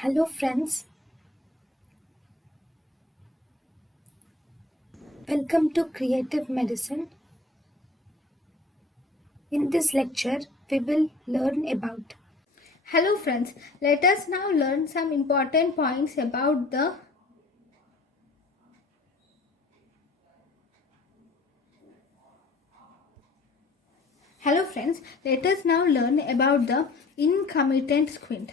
Hello friends, welcome to Creative Medicine. In this lecture, we will learn about. Hello friends, let us now learn some important points about the Hello friends, let us now learn about the incomitant squint.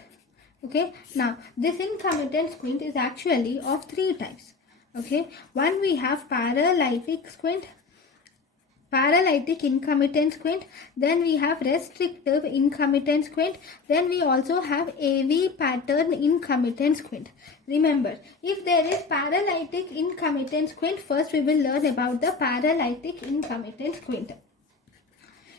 Okay, now this incomitant squint is actually of three types. Okay, one we have paralytic squint, paralytic incomitant squint, then we have restrictive incomitant squint, then we also have AV pattern incomitant squint. Remember, if there is paralytic incomitant squint, first we will learn about the paralytic incomitant squint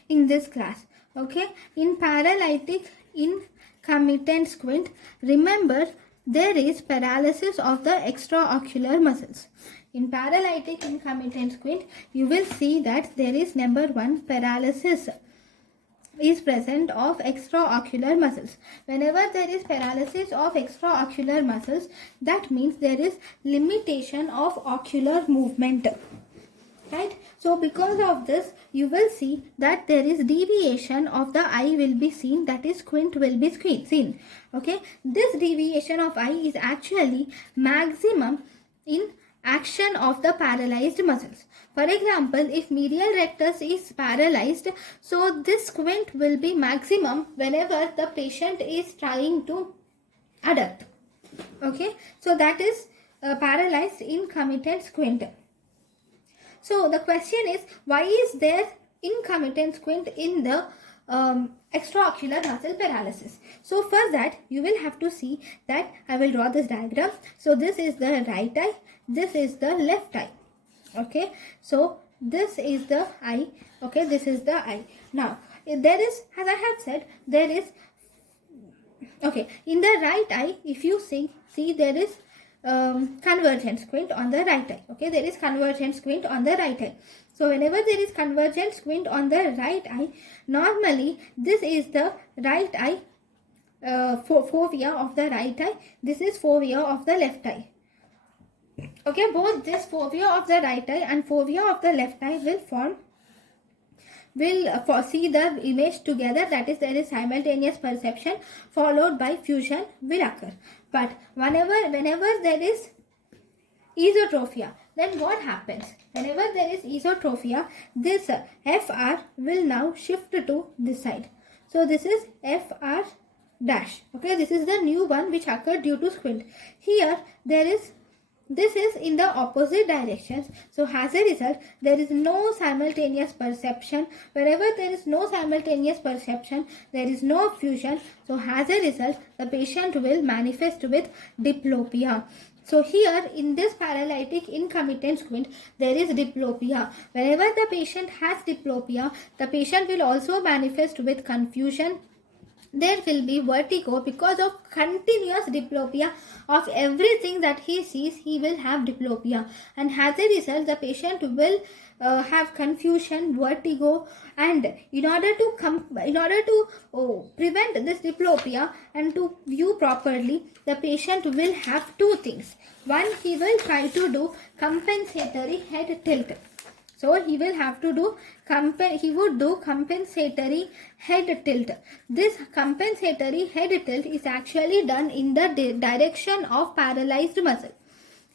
in this class. Okay, in paralytic incomitant squint, remember there is paralysis of the extraocular muscles. In paralytic incomitant squint, you will see that there is number one, paralysis is present of extraocular muscles. Whenever there is paralysis of extraocular muscles, that means there is limitation of ocular movement. Right? So because of this, you will see that there is deviation of the eye will be seen, that is squint will be seen. Okay, this deviation of eye is actually maximum in action of the paralyzed muscles. For example, if medial rectus is paralyzed, so this squint will be maximum whenever the patient is trying to adduct. Okay, so that is paralyzed incomitant squint. So the question is, why is there incomitant squint in the extraocular muscle paralysis? So for that, you will have to see that I will draw this diagram. So this is the right eye, this is the left eye. Okay, so this is the eye. Okay, this is the eye. Now, there is, as I have said, there is, okay, in the right eye, if you see there is convergent squint on the right eye. Okay, there is convergent squint on the right eye. So whenever there is convergent squint on the right eye, normally this is the right eye fovea of the right eye. This is fovea of the left eye. Okay, both this fovea of the right eye and fovea of the left eye will see the image together, that is there is simultaneous perception followed by fusion will occur. But whenever there is esotropia, then what happens? Whenever there is esotropia, this FR will now shift to this side. So this is FR dash. Okay, this is the new one which occurred due to squint. Here there is, this is in the opposite directions. So as a result, there is no simultaneous perception. Wherever there is no simultaneous perception, there is no fusion. So as a result, the patient will manifest with diplopia. So here in this paralytic incomitant squint, there is diplopia. Whenever the patient has diplopia, the patient will also manifest with confusion. There will be vertigo because of continuous diplopia of everything that he sees. He will have diplopia, and as a result, the patient will have confusion, vertigo, and in order to prevent this diplopia and to view properly, the patient will have two things. One, he will try to do compensatory head tilt. So he will have to do compensatory head tilt. This compensatory head tilt is actually done in the direction of paralyzed muscle.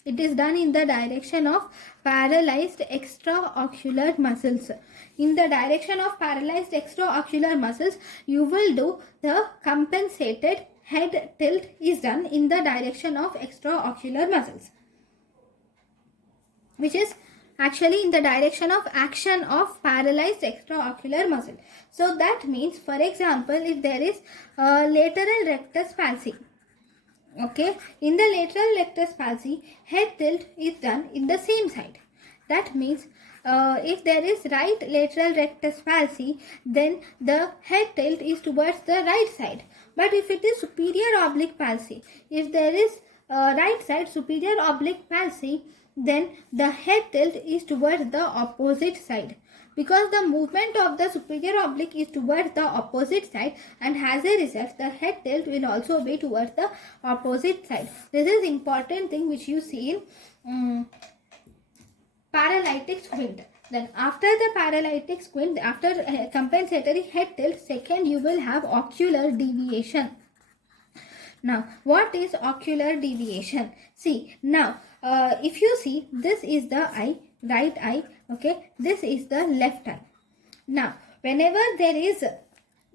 It is done in the direction of paralyzed extraocular muscles. In the direction of paralyzed extraocular muscles, you will do the compensated head tilt is done in the direction of extraocular muscles, which is actually in the direction of action of paralyzed extraocular muscle. So that means, for example, if there is lateral rectus palsy, okay, in the lateral rectus palsy, head tilt is done in the same side. That means if there is right lateral rectus palsy, then the head tilt is towards the right side. But if it is superior oblique palsy, if there is right side superior oblique palsy, then the head tilt is towards the opposite side, because the movement of the superior oblique is towards the opposite side, and as a result the head tilt will also be towards the opposite side. This is important thing which you see in paralytic squint. Then after the paralytic squint, after compensatory head tilt, second you will have ocular deviation. Now, what is ocular deviation? See, now, if you see, this is the eye, right eye, okay, this is the left eye. Now, whenever there is,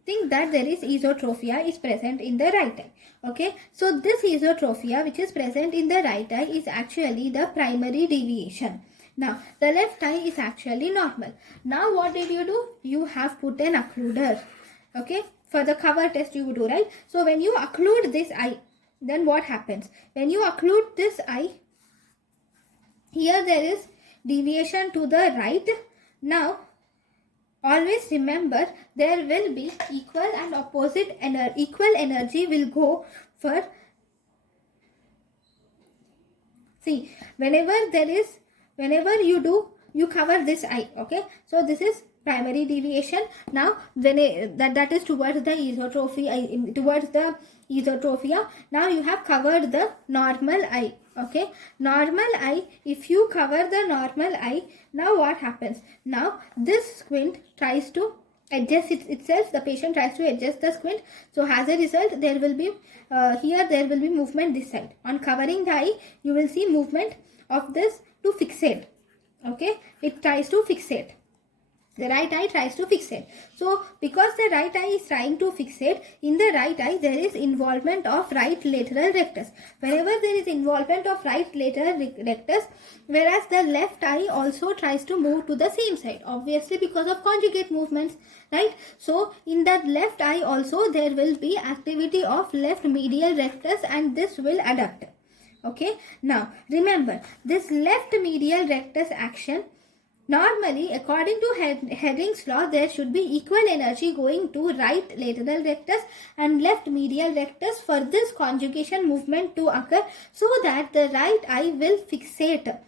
think that there is esotropia is present in the right eye, okay. So, this esotropia which is present in the right eye is actually the primary deviation. Now, the left eye is actually normal. Now, what did you do? You have put an occluder, okay. For the cover test you do, right? So when you occlude this eye, then what happens? When you occlude this eye, here there is deviation to the right. Now, always remember there will be equal and opposite equal energy will go for, see, whenever you cover this eye, okay. So this is primary deviation. Now when that is towards the esotropia, now you have covered the normal eye, okay. Normal eye, if you cover the normal eye, now what happens? Now this squint tries to adjust itself, the patient tries to adjust the squint. So as a result there will be here there will be movement this side. On covering the eye you will see movement of this to fixate, okay. It tries to fixate. The right eye tries to fixate. So, because the right eye is trying to fixate, in the right eye there is involvement of right lateral rectus. Whenever there is involvement of right lateral rectus, whereas the left eye also tries to move to the same side, obviously because of conjugate movements, right? So, in that left eye also there will be activity of left medial rectus, and this will adapt. Okay. Now, remember this left medial rectus action, normally, according to Herring's law, there should be equal energy going to right lateral rectus and left medial rectus for this conjugation movement to occur, so that the right eye will fixate,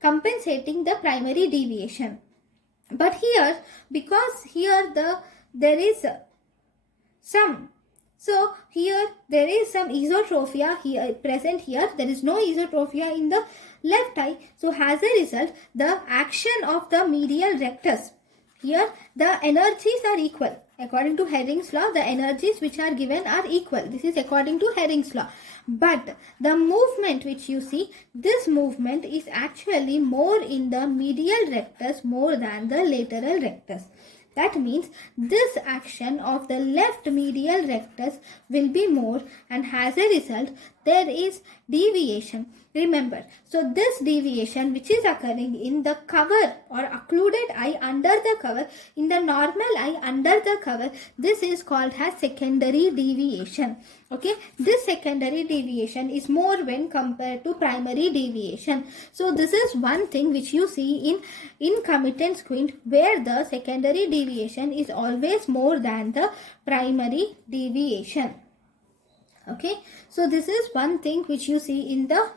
compensating the primary deviation. But here, because here there is some, so here there is some esotropia here present here. There is no esotropia in the left eye. So as a result, the action of the medial rectus, here the energies are equal. According to Herring's law, the energies which are given are equal. This is according to Herring's law. But the movement which you see, this movement is actually more in the medial rectus more than the lateral rectus. That means this action of the left medial rectus will be more, and as a result there is deviation. Remember, so this deviation which is occurring in the cover or occluded eye under the cover, in the normal eye under the cover, this is called as secondary deviation. Okay, this secondary deviation is more when compared to primary deviation. So this is one thing which you see in incomitant squint, where the secondary deviation is always more than the primary deviation. Okay, so this is one thing which you see in the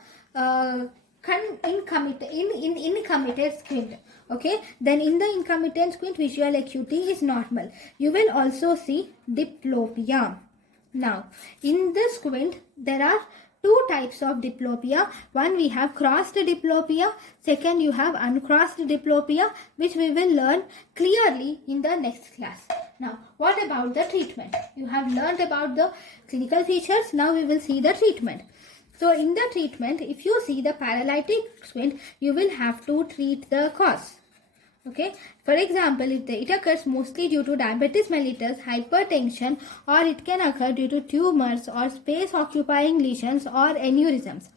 incommitted squint. Okay, then in the incommittent squint, visual acuity is normal. You will also see diplopia. Now, in the squint, there are two types of diplopia. One, we have crossed diplopia. Second, you have uncrossed diplopia, which we will learn clearly in the next class. Now, what about the treatment? You have learned about the clinical features. Now, we will see the treatment. So, in the treatment, if you see the paralytic squint, you will have to treat the cause. Okay. For example, it occurs mostly due to diabetes mellitus, hypertension, or it can occur due to tumors or space occupying lesions or aneurysms.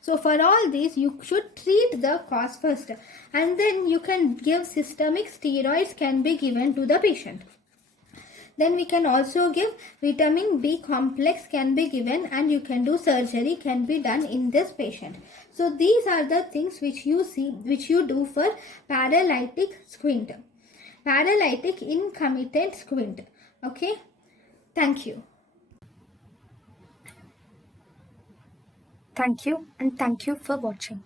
So for all these, you should treat the cause first, and then you can give systemic steroids can be given to the patient. Then we can also give vitamin B complex can be given, and you can do surgery can be done in this patient. So these are the things which you see, which you do for paralytic squint, paralytic incomitant squint. Okay, thank you. Thank you, and thank you for watching.